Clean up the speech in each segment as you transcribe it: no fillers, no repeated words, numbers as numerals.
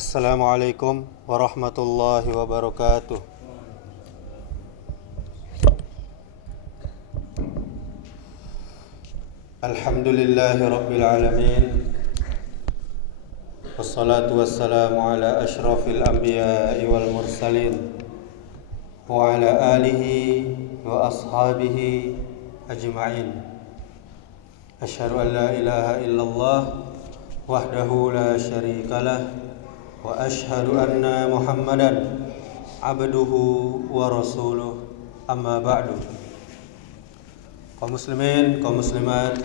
Assalamualaikum warahmatullahi wabarakatuh. Alhamdulillahi rabbil alamin. Wassalatu wassalamu ala ashrafil anbiya'i wal mursalin wa ala alihi wa ashabihi ajma'in. Asyhadu an la ilaha illallah wahdahu la syarikalah wa asyhadu anna Muhammadan abduhu wa rasuluh, amma ba'du. Kaum muslimin, kaum muslimat,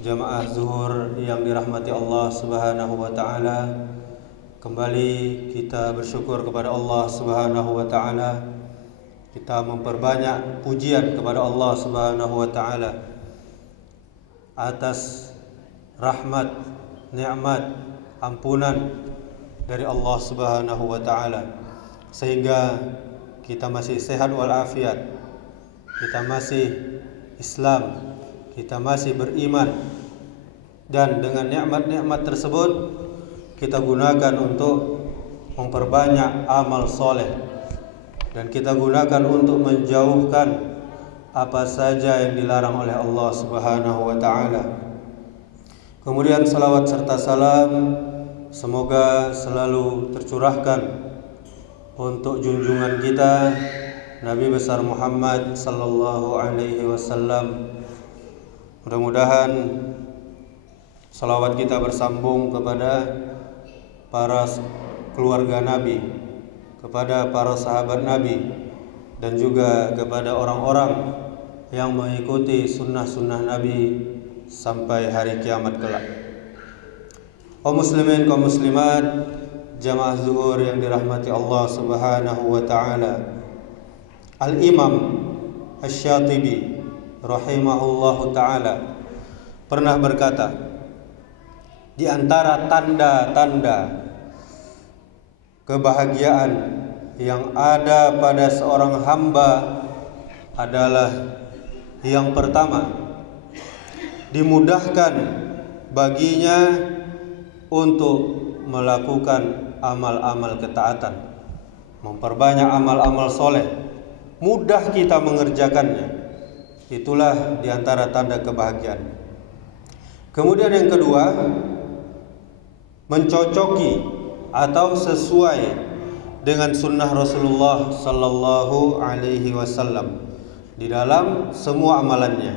jamaah zuhur yang dirahmati Allah Subhanahu wa taala, kembali kita bersyukur kepada Allah Subhanahu wa taala. Kita memperbanyak pujian kepada Allah Subhanahu wa taala atas rahmat, nikmat, ampunan dari Allah Subhanahu wa taala, sehingga kita masih sehat walafiat, kita masih Islam, kita masih beriman, dan dengan nikmat-nikmat tersebut kita gunakan untuk memperbanyak amal soleh, dan kita gunakan untuk menjauhkan apa saja yang dilarang oleh Allah Subhanahu wa taala. Kemudian salawat serta salam semoga selalu tercurahkan untuk junjungan kita Nabi besar Muhammad sallallahu alaihi wasallam. Mudah-mudahan salawat kita bersambung kepada para keluarga Nabi, kepada para sahabat Nabi, dan juga kepada orang-orang yang mengikuti sunnah-sunnah Nabi sampai hari kiamat kelak. Kaum muslimin, kaum muslimat, jamaah zuhur yang dirahmati Allah Subhanahu wa taala. Al-Imam Asy-Syatibi rahimahullahu taala pernah berkata, di antara tanda-tanda kebahagiaan yang ada pada seorang hamba adalah yang pertama, dimudahkan baginya untuk melakukan amal-amal ketaatan, memperbanyak amal-amal soleh, mudah kita mengerjakannya. Itulah diantara tanda kebahagiaan. Kemudian yang kedua, mencocoki atau sesuai dengan sunnah Rasulullah sallallahu alaihi wasallam di dalam semua amalannya.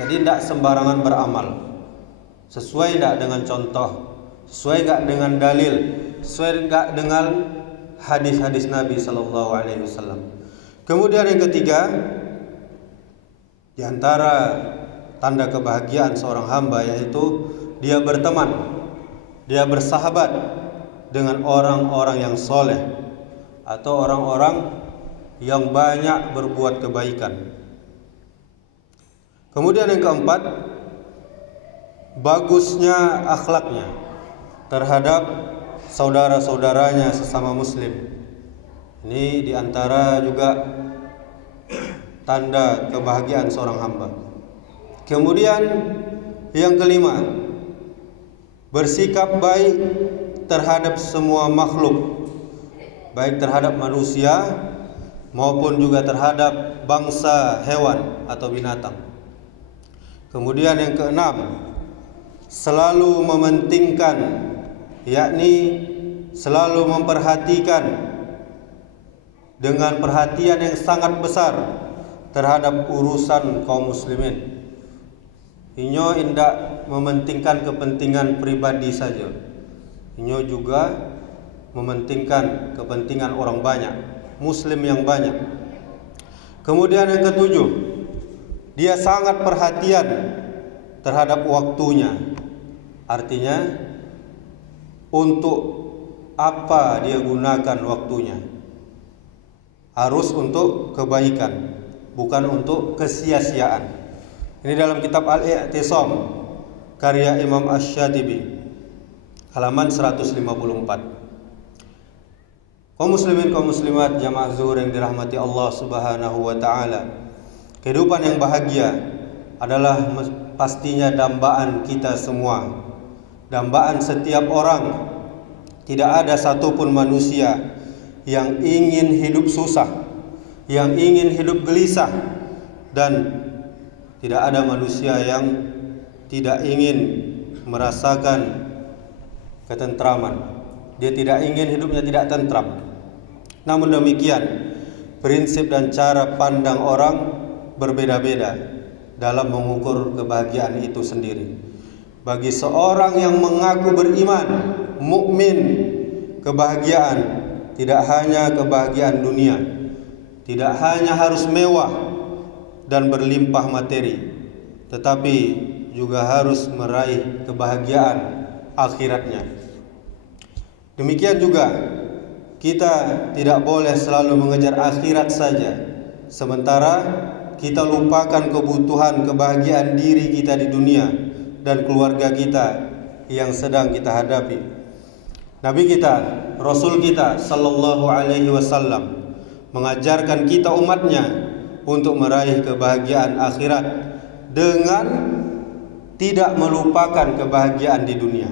Jadi tidak sembarangan beramal. Sesuai tidak dengan contoh, sesuai tidak dengan dalil, sesuai tidak dengan hadis-hadis Nabi sallallahu alaihi wasallam. Kemudian yang ketiga, di antara tanda kebahagiaan seorang hamba yaitu dia berteman, dia bersahabat dengan orang-orang yang soleh atau orang-orang yang banyak berbuat kebaikan. Kemudian yang keempat, bagusnya akhlaknya terhadap saudara-saudaranya sesama muslim. Ini diantara juga tanda kebahagiaan seorang hamba. Kemudian yang kelima, bersikap baik terhadap semua makhluk, baik terhadap manusia maupun juga terhadap bangsa hewan atau binatang. Kemudian yang keenam, selalu mementingkan, yakni selalu memperhatikan dengan perhatian yang sangat besar terhadap urusan kaum muslimin. Inyo indak mementingkan kepentingan pribadi saja, inyo juga mementingkan kepentingan orang banyak, muslim yang banyak. Kemudian yang ketujuh, dia sangat perhatian terhadap waktunya. Artinya untuk apa dia gunakan waktunya, harus untuk kebaikan, bukan untuk kesia-siaan. Ini dalam kitab Al-I'tisam karya Imam Asy-Syatibi halaman 154. Kaum muslimin, kaum muslimat, jamaah zuhur yang dirahmati Allah Subhanahu wa taala, kehidupan yang bahagia adalah pastinya dambaan kita semua, dambaan setiap orang. Tidak ada satupun manusia yang ingin hidup susah, yang ingin hidup gelisah, dan tidak ada manusia yang tidak ingin merasakan ketentraman. Dia tidak ingin hidupnya tidak tentram. Namun demikian, prinsip dan cara pandang orang berbeda-beda dalam mengukur kebahagiaan itu sendiri. Bagi seorang yang mengaku beriman, mukmin, kebahagiaan tidak hanya kebahagiaan dunia, tidak hanya harus mewah dan berlimpah materi, tetapi juga harus meraih kebahagiaan akhiratnya. Demikian juga kita tidak boleh selalu mengejar akhirat saja, sementara kita lupakan kebutuhan kebahagiaan diri kita di dunia dan keluarga kita yang sedang kita hadapi. Nabi kita, Rasul kita sallallahu alaihi wasallam mengajarkan kita umatnya untuk meraih kebahagiaan akhirat dengan tidak melupakan kebahagiaan di dunia.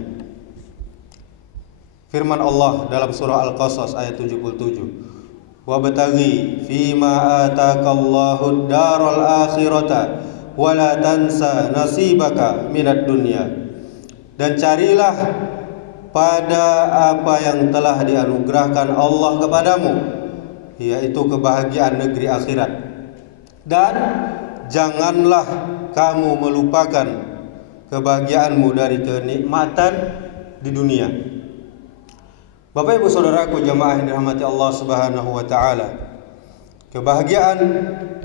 Firman Allah dalam surah Al-Qasas ayat 77, "Wabtaghi fima ataqallahu ad-daral akhirata wa la tansa nasibaka minad dunya." Dan carilah pada apa yang telah dianugerahkan Allah kepadamu, yaitu kebahagiaan negeri akhirat, dan janganlah kamu melupakan kebahagiaanmu dari kenikmatan di dunia. Bapak Ibu Saudaraku jamaah yang dirahmati Allah Subhanahu wa taala, kebahagiaan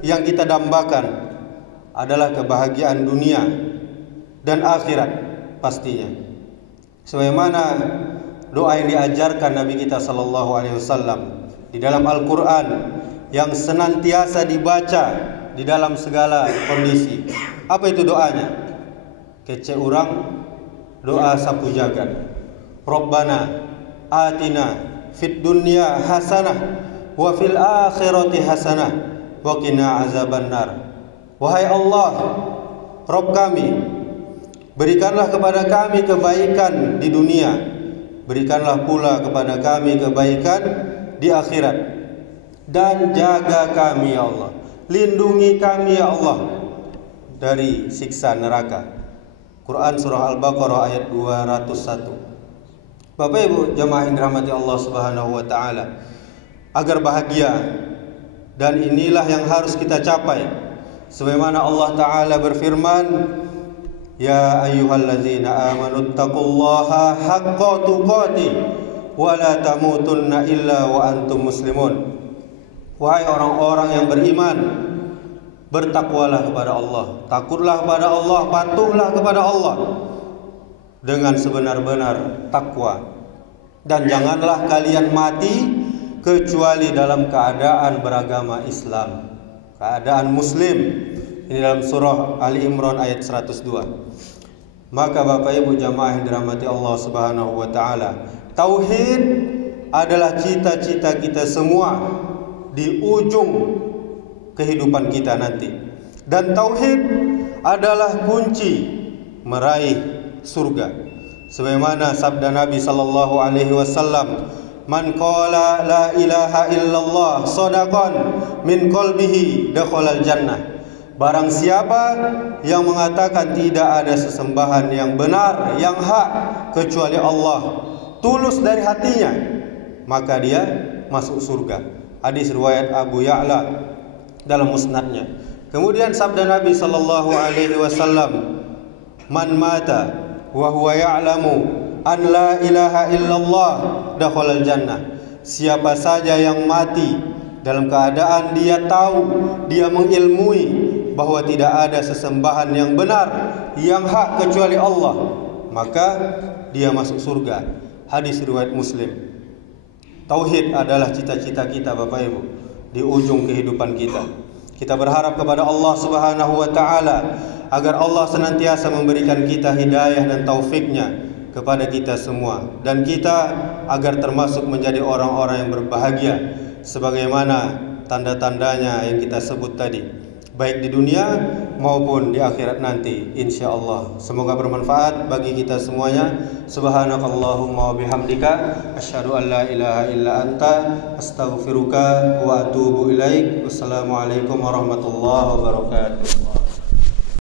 yang kita dambakan adalah kebahagiaan dunia dan akhirat pastinya. Sebagaimana doa yang diajarkan Nabi kita sallallahu alaihi wasallam di dalam Al-Qur'an yang senantiasa dibaca di dalam segala kondisi. Apa itu doanya? Kece urang doa sapu jagat. Rabbana atina fid dunya hasanah wa fil akhirati hasanah wa qina azabannar. Wahai Allah, Rabb kami, berikanlah kepada kami kebaikan di dunia, berikanlah pula kepada kami kebaikan di akhirat, dan jaga kami ya Allah, lindungi kami ya Allah dari siksa neraka. Quran surah Al-Baqarah ayat 201. Bapak Ibu jemaah yang dirahmati Allah Subhanahu wa taala, agar bahagia, dan inilah yang harus kita capai. Sebagaimana Allah taala berfirman, "Ya ayyuhallazina amanu taqullaha haqqa tuqatih wa la tamutunna illa wa antum muslimun." Wahai orang-orang yang beriman, bertakwalah kepada Allah, takutlah kepada Allah, patuhlah kepada Allah dengan sebenar-benar takwa, dan janganlah kalian mati kecuali dalam keadaan beragama Islam, keadaan muslim. Ini dalam surah Ali Imran ayat 102. Maka Bapak Ibu jamaah yang dirahmati Allah Subhanahu wa taala, tauhid adalah cita-cita kita semua di ujung kehidupan kita nanti, dan tauhid adalah kunci meraih surga. Sebagaimana sabda Nabi sallallahu alaihi wasallam, "Man qala la ilaha illallah shadaqan min qalbihi dakhalal jannah." Barang siapa yang mengatakan tidak ada sesembahan yang benar, yang hak kecuali Allah, tulus dari hatinya, maka dia masuk surga. Hadis riwayat Abu Ya'la dalam musnadnya. Kemudian sabda Nabi sallallahu alaihi wasallam, "Man mata wa huwa ya'lamu an la ilaha illallah dakhalal jannah." Siapa saja yang mati dalam keadaan dia tahu, dia mengilmui bahwa tidak ada sesembahan yang benar, yang hak kecuali Allah, maka dia masuk surga. Hadis riwayat Muslim. Tauhid adalah cita-cita kita Bapak Ibu di ujung kehidupan kita. Kita berharap kepada Allah Subhanahu wa taala agar Allah senantiasa memberikan kita hidayah dan taufiknya kepada kita semua, dan kita agar termasuk menjadi orang-orang yang berbahagia sebagaimana tanda-tandanya yang kita sebut tadi. baik di dunia maupun di akhirat nanti, insyaallah. Semoga bermanfaat bagi kita semuanya. Subhanakallahumma wa bihamdika asyhadu an la ilaha illa anta astaghfiruka wa atubu ilaik. Wassalamualaikum warahmatullahi wabarakatuh.